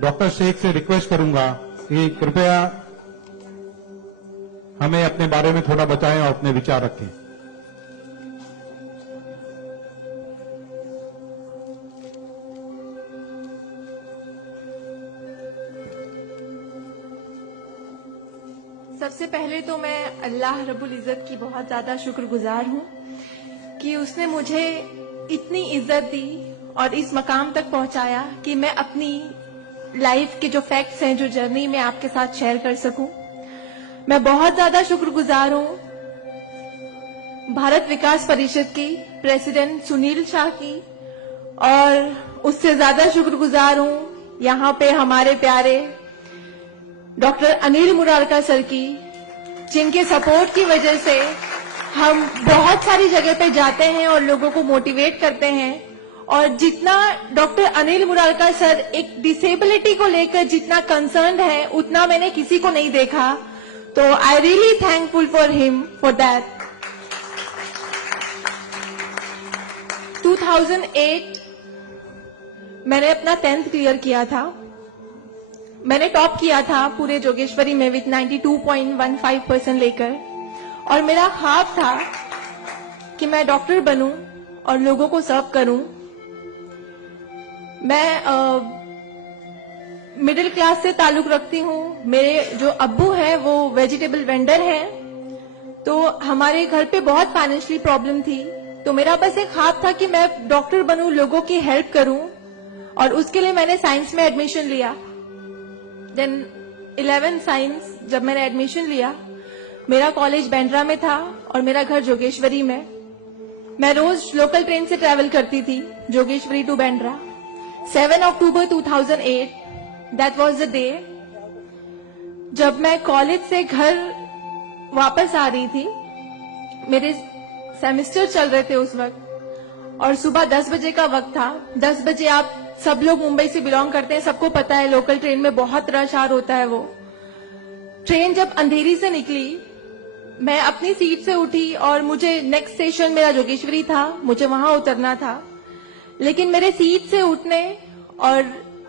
Doctor Sheikh से request करूंगा कि कृपया हमें अपने बारे में थोड़ा बताएं और अपने विचार रखें। सबसे पहले तो मैं अल्लाह रब्बुल इज़्ज़त की बहुत ज्यादा शुक्रगुजार हूँ कि उसने मुझे इतनी इज्जत दी और इस मकाम तक पहुंचाया कि मैं अपनी लाइफ के जो फैक्ट्स हैं, जो जर्नी में आपके साथ शेयर कर सकूं। मैं बहुत ज्यादा शुक्रगुजार हूँ भारत विकास परिषद की प्रेसिडेंट सुनील शाह की, और उससे ज्यादा शुक्रगुजार हूँ यहाँ पे हमारे प्यारे डॉक्टर अनिल मुरारका सर की, जिनके सपोर्ट की वजह से हम बहुत सारी जगह पे जाते हैं और लोगों को मोटिवेट करते हैं। और जितना डॉक्टर अनिल मुरारका सर एक डिसेबिलिटी को लेकर जितना कंसर्न्ड है, उतना मैंने किसी को नहीं देखा। तो I really thankful for him for that. 2008 मैंने अपना 10th क्लियर किया था। मैंने टॉप किया था पूरे जोगेश्वरी में विथ 92.15% लेकर, और मेरा ख्वाब था कि मैं डॉक्टर बनूं और लोगों को सर्व करूं। मैं मिडिल क्लास से ताल्लुक रखती हूं। मेरे जो अब्बू हैं वो वेजिटेबल वेंडर हैं, तो हमारे घर पे बहुत फाइनेंशियली प्रॉब्लम थी। तो मेरा बस एक ख्वाब था कि मैं डॉक्टर बनूं, लोगों की हेल्प करूं, और उसके लिए मैंने साइंस में एडमिशन लिया। देन 11 साइंस जब मैंने एडमिशन लिया, मेरा कॉलेज बांद्रा में था और मेरा घर जोगेश्वरी में। मैं रोज लोकल ट्रेन से ट्रैवल करती थी Jogeshwari to Bandra. 7 October 2008 that was the day जब मैं कॉलेज से घर वापस आ रही थी। मेरे सेमेस्टर चल रहे थे उस वक्त, और सुबह 10 बजे का वक्त था। 10 बजे आप सब लोग मुंबई से बिलोंग करते हैं, सबको पता है लोकल ट्रेन में बहुत रश आर होता है। वो ट्रेन जब अंधेरी से निकली, मैं अपनी सीट से उठी और मुझे नेक्स्ट स्टेशन मेरा जोगेश्वरी था, मुझे वहां उतरना था। लेकिन मेरे सीट से उठने और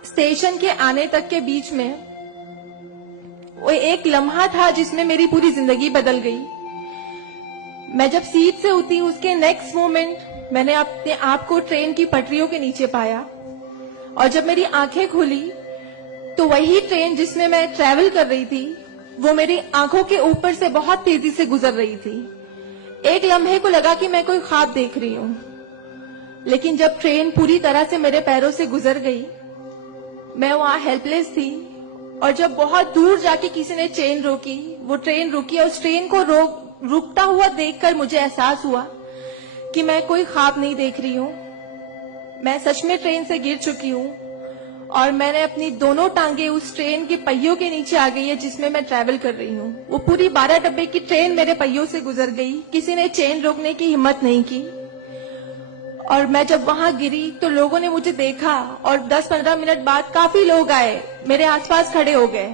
स्टेशन के आने तक के बीच में वो एक लम्हा था जिसमें मेरी पूरी जिंदगी बदल गई। मैं जब सीट से उठी, उसके नेक्स्ट मोमेंट मैंने अपने आप को ट्रेन की पटरियों के नीचे पाया, और जब मेरी आंखें खुली तो वही ट्रेन जिसमें मैं ट्रैवल कर रही थी वो मेरी आंखों के ऊपर से बहुत तेजी से गुजर रही थी। एक लम्हे को लगा कि मैं कोई ख्वाब देख रही हूं, लेकिन जब ट्रेन पूरी तरह से मेरे पैरों से गुजर गई, मैं वहां हेल्पलेस थी। और जब बहुत दूर जाके किसी ने ट्रेन रोकी, वो ट्रेन रुकी, और उस ट्रेन को रुकता हुआ देखकर मुझे एहसास हुआ कि मैं कोई ख्वाब नहीं देख रही हूं, मैं सच में ट्रेन से गिर चुकी हूं, और मैंने अपनी दोनों टांगे उस ट्रेन के पहियों के नीचे आ गई है जिसमें मैं ट्रैवल कर रही हूँ। वो पूरी 12 डब्बे की ट्रेन मेरे पहियों से गुजर गई, किसी ने ट्रेन रोकने की हिम्मत नहीं की। और मैं जब वहां गिरी तो लोगों ने मुझे देखा, और 10-15 मिनट बाद काफी लोग आए, मेरे आसपास खड़े हो गए।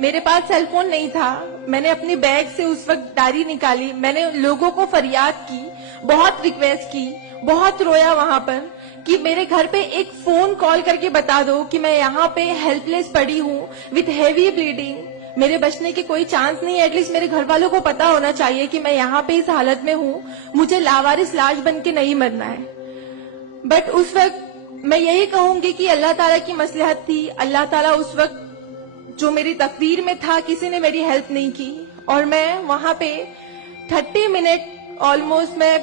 मेरे पास सेलफोन नहीं था। मैंने अपनी बैग से उस वक्त डायरी निकाली, मैंने लोगों को फरियाद की, बहुत रिक्वेस्ट की, बहुत रोया वहां पर कि मेरे घर पे एक फोन कॉल करके बता दो कि मैं यहाँ पे हेल्पलेस पड़ी हूँ विथ हेवी ब्लीडिंग, मेरे बचने की कोई चांस नहीं है। एटलीस्ट मेरे घर वालों को पता होना चाहिए कि मैं यहाँ पे इस हालत में हूँ, मुझे लावारिस लाश बन के नहीं मरना है। बट उस वक्त मैं यही कहूंगी कि अल्लाह ताला की मसलहत थी। अल्लाह ताला उस वक्त जो मेरी तकदीर में था, किसी ने मेरी हेल्प नहीं की, और मैं वहां पे 30 मिनट ऑलमोस्ट मैं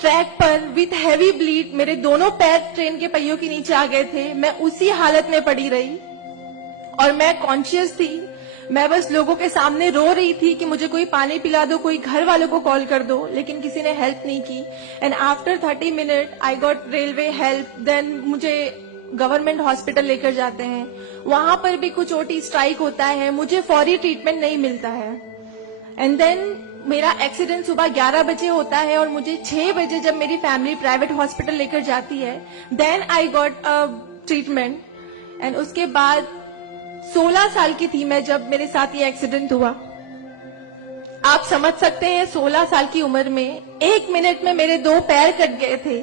ट्रैक पर विथ हैवी ब्लीड, मेरे दोनों पैर ट्रेन के पहियों के नीचे आ गए थे। मैं उसी हालत में पड़ी रही और मैं कॉन्शियस थी। मैं बस लोगों के सामने रो रही थी कि मुझे कोई पानी पिला दो, कोई घर वालों को कॉल कर दो, लेकिन किसी ने हेल्प नहीं की। And after 30 minute I got railway help. Then मुझे गवर्नमेंट हॉस्पिटल लेकर जाते हैं, वहां पर भी कुछ ओटी स्ट्राइक होता है, मुझे फौरी ट्रीटमेंट नहीं मिलता है। एंड देन मेरा एक्सीडेंट सुबह 11 बजे होता है और मुझे 6 बजे जब मेरी फैमिली प्राइवेट हॉस्पिटल लेकर जाती है, then I got a treatment. And उसके बाद 16 साल की थी मैं जब मेरे साथ ये एक्सीडेंट हुआ। आप समझ सकते हैं 16 साल की उम्र में 1 मिनट में मेरे 2 पैर कट गए थे,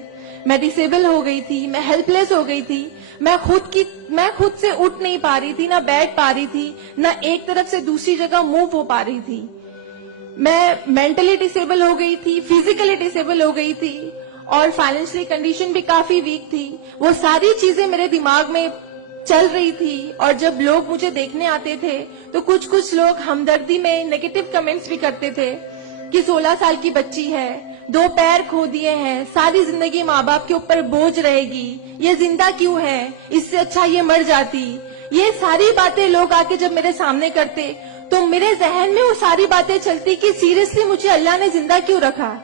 मैं डिसेबल हो गई थी, मैं हेल्पलेस हो गई थी, मैं खुद से उठ नहीं पा रही थी, ना बैठ पा रही थी, ना एक तरफ से दूसरी जगह मूव हो पा रही थी। मैं मेंटली डिसेबल हो गई थी, फिजिकली डिसेबल हो गई थी और फाइनेंशियली कंडीशन भी काफी वीक थी। वो सारी चीजें मेरे दिमाग में चल रही थी और जब लोग मुझे देखने आते थे तो कुछ लोग हमदर्दी में नेगेटिव कमेंट्स भी करते थे कि 16 साल की बच्ची है, 2 पैर खो दिए हैं, सारी जिंदगी माँ बाप के ऊपर बोझ रहेगी, ये जिंदा क्यों है, इससे अच्छा ये मर जाती। ये सारी बातें लोग आके जब मेरे सामने करते तो मेरे जहन में वो सारी बातें चलती कि सीरियसली मुझे अल्लाह ने जिंदा क्यों रखा।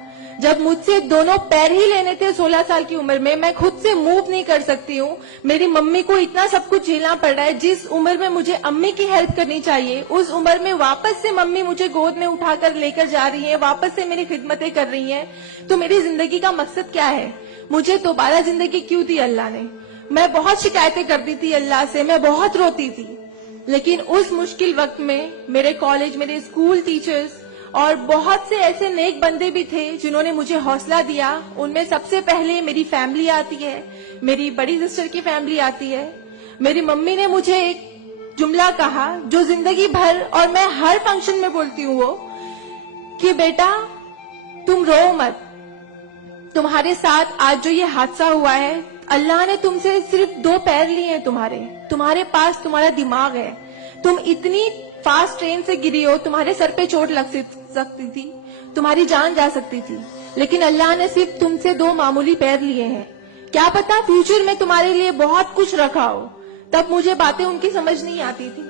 जब मुझसे दोनों पैर ही लेने थे 16 साल की उम्र में, मैं खुद से मूव नहीं कर सकती हूँ, मेरी मम्मी को इतना सब कुछ झेलना पड़ रहा है। जिस उम्र में मुझे अम्मी की हेल्प करनी चाहिए उस उम्र में वापस से मम्मी मुझे गोद में उठाकर लेकर जा रही है, वापस से मेरी खिदमतें कर रही है। तो मेरी जिंदगी का मकसद क्या है? मुझे दोबारा जिंदगी क्यों दी अल्लाह ने? मैं बहुत शिकायतें करती थी अल्लाह से, मैं बहुत रोती थी, लेकिन उस मुश्किल वक्त में मेरे कॉलेज, मेरे स्कूल टीचर्स और बहुत से ऐसे नेक बंदे भी थे जिन्होंने मुझे हौसला दिया। उनमें सबसे पहले मेरी फैमिली आती है, मेरी बड़ी सिस्टर की फैमिली आती है। मेरी मम्मी ने मुझे एक जुमला कहा जो जिंदगी भर और मैं हर फंक्शन में बोलती हूँ, वो कि बेटा तुम रो मत, तुम्हारे साथ आज जो ये हादसा हुआ है, अल्लाह ने तुमसे सिर्फ 2 पैर लिए हैं, तुम्हारे पास तुम्हारा दिमाग है, तुम इतनी फास्ट ट्रेन से गिरी हो, तुम्हारे सर पे चोट लग सकती थी, तुम्हारी जान जा सकती थी, लेकिन अल्लाह ने सिर्फ तुमसे 2 मामूली पैर लिए हैं। क्या पता फ्यूचर में तुम्हारे लिए बहुत कुछ रखा हो। तब मुझे बातें उनकी समझ नहीं आती थी,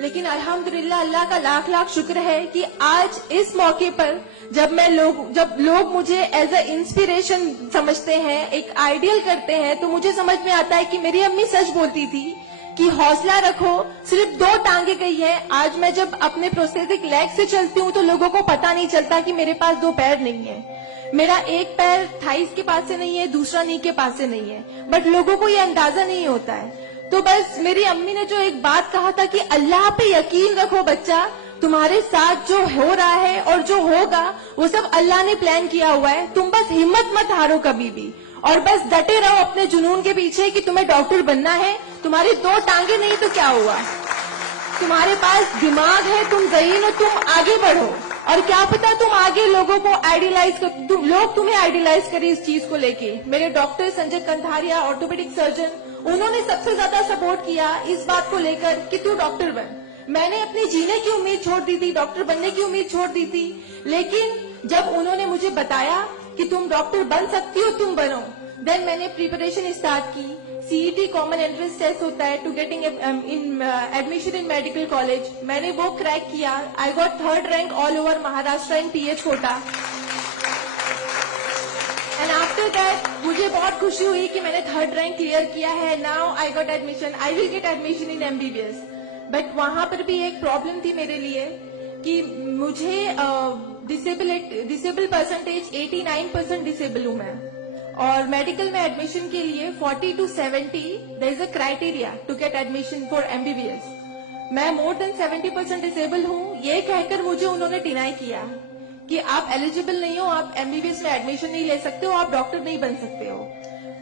लेकिन अल्हम्दुलिल्लाह अल्लाह का लाख लाख शुक्र है कि आज इस मौके पर जब लोग मुझे एज अ इंस्पिरेशन समझते हैं, एक आइडियल करते हैं, तो मुझे समझ में आता है कि मेरी अम्मी सच बोलती थी कि हौसला रखो, सिर्फ 2 टांगे गई है। आज मैं जब अपने प्रोस्थेटिक लेग से चलती हूँ तो लोगों को पता नहीं चलता कि मेरे पास 2 पैर नहीं है, मेरा एक पैर थाइस के पास से नहीं है, दूसरा नी के पास से नहीं है, बट लोगों को ये अंदाजा नहीं होता है। तो बस मेरी अम्मी ने जो एक बात कहा था कि अल्लाह पे यकीन रखो बच्चा, तुम्हारे साथ जो हो रहा है और जो होगा वो सब अल्लाह ने प्लान किया हुआ है, तुम बस हिम्मत मत हारो कभी भी और बस डटे रहो अपने जुनून के पीछे कि तुम्हें डॉक्टर बनना है। तुम्हारी 2 टांगे नहीं तो क्या हुआ, तुम्हारे पास दिमाग है, तुम ज़हीन हो, तुम आगे बढ़ो और क्या पता तुम आगे लोगों को आइडियलाइज कर, लोग तुम्हें आइडियलाइज करें इस चीज को लेके। मेरे doctor Sanjay Kantharia, orthopaedic surgeon, उन्होंने सबसे ज्यादा सपोर्ट किया इस बात को लेकर कि तू डॉक्टर बन। मैंने अपने जीने की उम्मीद छोड़ दी थी, डॉक्टर बनने की उम्मीद छोड़ दी थी, लेकिन जब उन्होंने मुझे बताया कि तुम डॉक्टर बन सकती हो, तुम बनो, देन मैंने प्रिपरेशन स्टार्ट की। सीईटी कॉमन एंट्रेंस टेस्ट होता है to getting admission in medical college, मैंने वो क्रैक किया। I got 3rd rank all over Maharashtra in PH quota and after that मुझे बहुत खुशी हुई कि मैंने 3rd रैंक क्लियर किया है। Now I got admission, I will get admission in MBBS. But वहां पर भी एक प्रॉब्लम थी मेरे लिए कि मुझे डिसेबल परसेंटेज 89% डिसेबल हूं मैं, और मेडिकल में एडमिशन के लिए 40 to 70 there is a criteria to get admission for MBBS. मैं मोर देन 70% डिसेबल हूं, ये कहकर मुझे उन्होंने डिनाई किया कि आप एलिजिबल नहीं हो, आप एमबीबीएस में एडमिशन नहीं ले सकते हो, आप डॉक्टर नहीं बन सकते हो।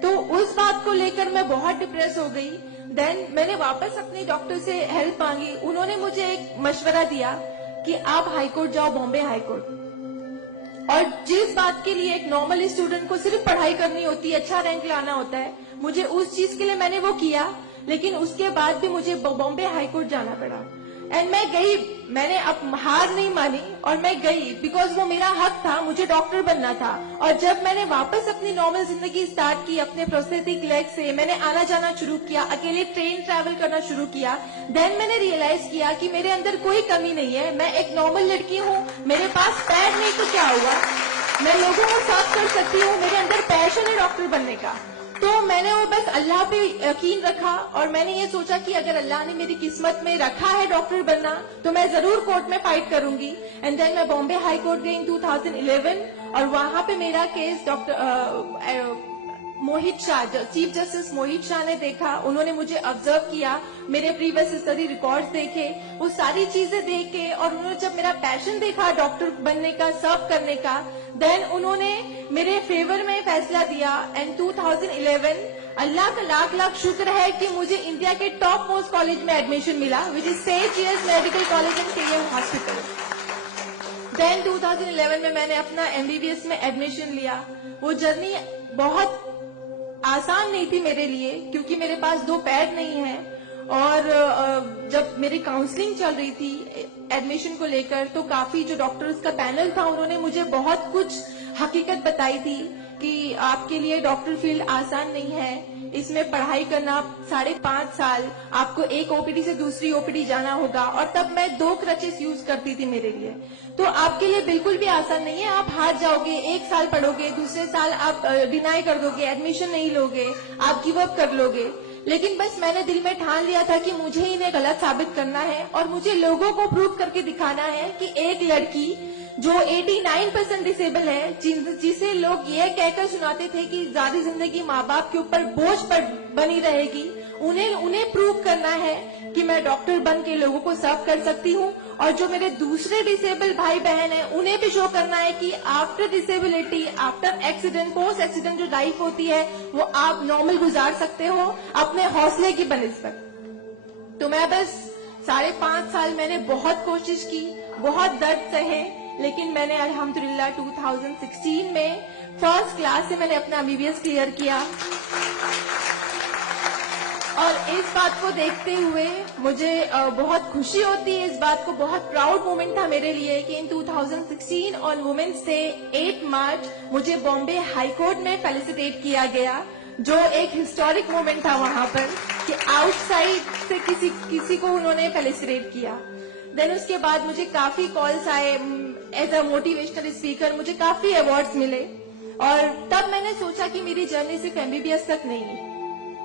तो उस बात को लेकर मैं बहुत डिप्रेस हो गई। देन मैंने वापस अपने डॉक्टर से हेल्प मांगी, उन्होंने मुझे एक मशवरा दिया कि आप हाईकोर्ट जाओ, बॉम्बे हाईकोर्ट, और जिस बात के लिए एक नॉर्मल स्टूडेंट को सिर्फ पढ़ाई करनी होती है, अच्छा रैंक लाना होता है, मुझे उस चीज के लिए मैंने वो किया, लेकिन उसके बाद भी मुझे बॉम्बे हाईकोर्ट जाना पड़ा। एंड मैं गई, मैंने अब हार नहीं मानी और मैं गई बिकॉज वो मेरा हक था, मुझे डॉक्टर बनना था। और जब मैंने वापस अपनी नॉर्मल जिंदगी स्टार्ट की अपने प्रोस्थेटिक लेग से, मैंने आना जाना शुरू किया, अकेले ट्रेन ट्रैवल करना शुरू किया, देन मैंने रियलाइज किया कि मेरे अंदर कोई कमी नहीं है, मैं एक नॉर्मल लड़की हूँ, मेरे पास पैर नहीं तो क्या हुआ, मैं लोगों को सर्व कर सकती हूँ, मेरे अंदर पैशन है डॉक्टर बनने का। तो मैंने वो बस अल्लाह पे यकीन रखा और मैंने ये सोचा कि अगर अल्लाह ने मेरी किस्मत में रखा है डॉक्टर बनना तो मैं जरूर कोर्ट में फाइट करूंगी। एंड देन मैं बॉम्बे हाई कोर्ट गई इन 2011 और वहां पे मेरा केस मोहित शाह, चीफ जस्टिस मोहित शाह ने देखा, उन्होंने मुझे ऑब्जर्व किया, मेरे प्रीवियस स्टडी रिकॉर्ड्स देखे, वो सारी चीजें देख के, और उन्होंने जब मेरा पैशन देखा डॉक्टर बनने का, सर्व करने का, देन उन्होंने मेरे फेवर में फैसला दिया। एंड 2011 अल्लाह का लाख लाख शुक्र है कि मुझे इंडिया के टॉप मोस्ट कॉलेज में एडमिशन मिला, which is Seth GS medical college and KM hospital. Then 2011 में मैंने अपना एमबीबीएस में एडमिशन लिया। वो जर्नी बहुत आसान नहीं थी मेरे लिए, क्योंकि मेरे पास 2 पैर नहीं है, और जब मेरी काउंसलिंग चल रही थी एडमिशन को लेकर, तो काफी जो डॉक्टर्स का पैनल था उन्होंने मुझे बहुत कुछ हकीकत बताई थी कि आपके लिए डॉक्टर फील्ड आसान नहीं है, इसमें पढ़ाई करना 5.5 साल, आपको एक ओपीडी से दूसरी ओपीडी जाना होगा, और तब मैं 2 क्रचेस यूज करती थी मेरे लिए। तो आपके लिए बिल्कुल भी आसान नहीं है, आप हार जाओगे, 1 साल पढ़ोगे, दूसरे साल आप डिनाई कर दोगे, एडमिशन नहीं लोगे, आप गिव अप कर लोगे। लेकिन बस मैंने दिल में ठान लिया था कि मुझे इन्हें गलत साबित करना है, और मुझे लोगों को प्रूव करके दिखाना है कि एक लड़की जो 89% डिसेबल है, जिसे लोग ये कहकर सुनाते थे कि सारी जिंदगी माँ बाप के ऊपर बोझ पर बनी रहेगी, उन्हें प्रूव करना है कि मैं डॉक्टर बन के लोगों को सर्व कर सकती हूँ। और जो मेरे दूसरे डिसेबल भाई बहन हैं, उन्हें भी शो करना है कि after disability, after accident, post accident जो लाइफ होती है वो आप नॉर्मल गुजार सकते हो अपने हौसले की बनिस्बत। तो मैं बस 5.5 साल मैंने बहुत कोशिश की, बहुत दर्द सहे, लेकिन मैंने अल्हम्दुलिल्लाह 2016 में फर्स्ट क्लास से मैंने अपना एमबीबीएस क्लियर किया। और इस बात को देखते हुए मुझे बहुत खुशी होती है, इस बात को बहुत प्राउड मोमेंट था मेरे लिए कि इन 2016 ऑन वुमेन्स डे 8 मार्च मुझे बॉम्बे हाई कोर्ट में फेलिसिटेट किया गया, जो एक हिस्टोरिक मोमेंट था वहां पर कि आउटसाइड से किसी को उन्होंने फेलिसिटेट किया। देन उसके बाद मुझे काफी कॉल्स आए, एज अ मोटिवेशनल स्पीकर मुझे काफी अवार्ड्स मिले, और तब मैंने सोचा कि मेरी जर्नी सिर्फ एमबीबीएस तक नहीं,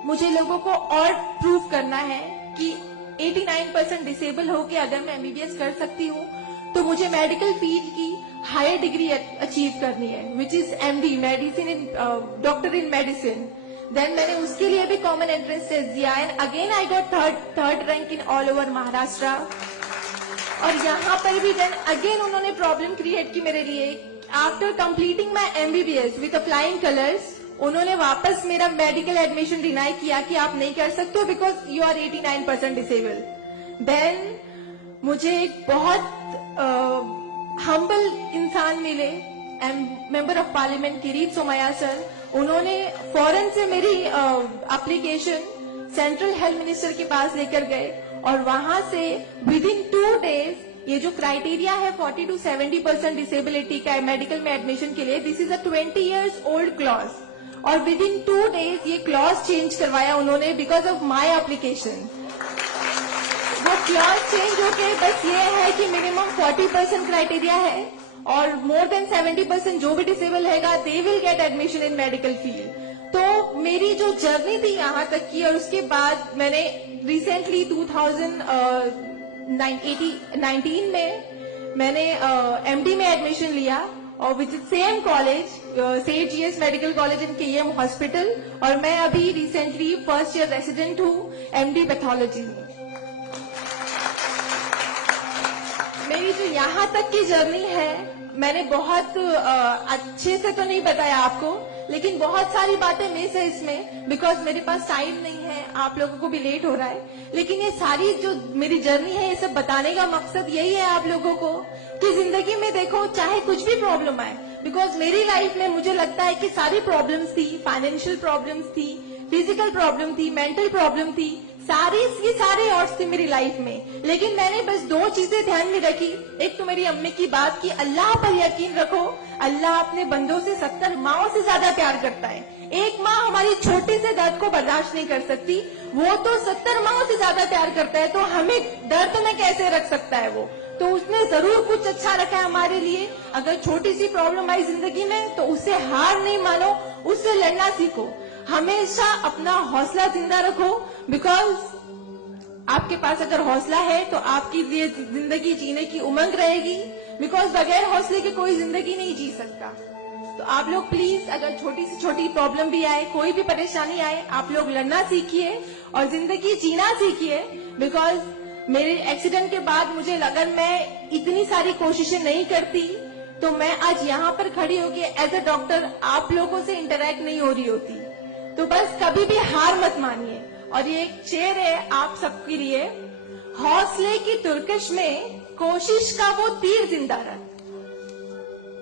मुझे लोगों को और प्रूव करना है कि 89% डिसेबल होके अगर मैं एमबीबीएस कर सकती हूँ, तो मुझे मेडिकल फील्ड की हायर डिग्री अचीव करनी है, which is MD, medicine in doctor in medicine. Then मैंने उसके लिए भी कॉमन एंट्रेंस टेस्ट दिया, and again I got third rank in all over Maharashtra. और यहाँ पर भी देन अगेन उन्होंने प्रॉब्लम क्रिएट की मेरे लिए। After completing my MBBS with flying colours, उन्होंने वापस मेरा मेडिकल एडमिशन डिनाई किया कि आप नहीं कर सकते हो because you are 89% disable. Then मुझे एक बहुत हम्बल इंसान मिले, member of parliament Kirit Somaiya sir, उन्होंने फौरन से मेरी एप्लीकेशन सेंट्रल हेल्थ मिनिस्टर के पास लेकर गए, और वहां से विद इन 2 डेज ये जो क्राइटेरिया है 40 to 70% डिसेबिलिटी का मेडिकल में एडमिशन के लिए, this is a 20 years old clause, और विद इन 2 डेज ये क्लॉज चेंज करवाया उन्होंने बिकॉज ऑफ माई एप्लीकेशन। वो क्लॉज चेंज होके बस ये है कि मिनिमम 40% क्राइटेरिया है, और मोर देन 70% जो भी डिसेबल हैगा they will get admission in medical field. तो मेरी जो जर्नी थी यहाँ तक की, और उसके बाद मैंने रिसेंटली 2019 में मैंने एमडी में एडमिशन लिया, और which is same college, Seth GS medical college in KM hospital, और मैं अभी रिसेंटली फर्स्ट ईयर रेसिडेंट हूँ एमडी पैथोलॉजी में। मेरी जो यहाँ तक की जर्नी है, मैंने बहुत अच्छे से तो नहीं बताया आपको, लेकिन बहुत सारी बातें मिस है इसमें बिकॉज मेरे पास टाइम नहीं है, आप लोगों को भी लेट हो रहा है। लेकिन ये सारी जो मेरी जर्नी है, ये सब बताने का मकसद यही है आप लोगों को कि जिंदगी में देखो चाहे कुछ भी प्रॉब्लम आए, बिकॉज मेरी लाइफ में मुझे लगता है कि सारी प्रॉब्लम्स थी, फाइनेंशियल प्रॉब्लम्स थी, फिजिकल प्रॉब्लम थी, मेंटल प्रॉब्लम थी, ये सारे ऑर्ड्स थे मेरी लाइफ में, लेकिन मैंने बस 2 चीजें ध्यान में रखी। एक तो मेरी अम्मी की बात कि अल्लाह पर यकीन रखो, अल्लाह अपने बंदों से 70 माओं से ज्यादा प्यार करता है। एक माँ हमारी छोटे से दर्द को बर्दाश्त नहीं कर सकती, वो तो 70 माओं से ज्यादा प्यार करता है, तो हमें दर्द में कैसे रख सकता है वो, तो उसने जरूर कुछ अच्छा रखा है हमारे लिए। अगर छोटी सी प्रॉब्लम आई जिंदगी में तो उससे हार नहीं मानो, उससे लड़ना सीखो, हमेशा अपना हौसला जिंदा रखो, बिकॉज आपके पास अगर हौसला है तो आपकी लिए जिंदगी जीने की उमंग रहेगी, बिकॉज बगैर हौसले के कोई जिंदगी नहीं जी सकता। तो आप लोग प्लीज, अगर छोटी से छोटी प्रॉब्लम भी आए, कोई भी परेशानी आए, आप लोग लड़ना सीखिए और जिंदगी जीना सीखिए। बिकॉज मेरे एक्सीडेंट के बाद मुझे अगर मैं इतनी सारी कोशिशें नहीं करती तो मैं आज यहाँ पर खड़ी होकर एज अ डॉक्टर आप लोगों से इंटरेक्ट नहीं हो रही होती। तो बस कभी भी हार मत मानिए। और ये एक शेर है आप सबके लिए, हौसले की तुर्कश में कोशिश का वो तीर जिंदा रख।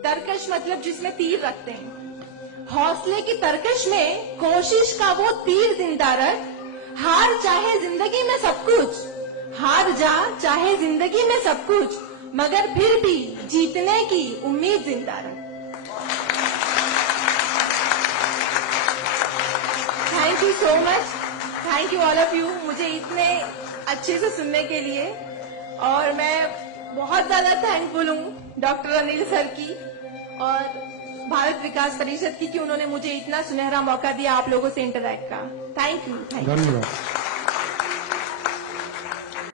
तरकश मतलब जिसमें तीर रखते हैं। हौसले की तरकश में कोशिश का वो तीर जिंदा रख। हार चाहे जिंदगी में सब कुछ, हार जा चाहे जिंदगी में सब कुछ, मगर फिर भी जीतने की उम्मीद जिंदा रख। Thank you so much, thank you all of you, मुझे इतने अच्छे से सुनने के लिए। और मैं बहुत ज्यादा थैंकफुल हूँ डॉक्टर अनिल सर की और भारत विकास परिषद की कि उन्होंने मुझे इतना सुनहरा मौका दिया आप लोगों से इंटरैक्ट का। Thank you. धन्यवाद।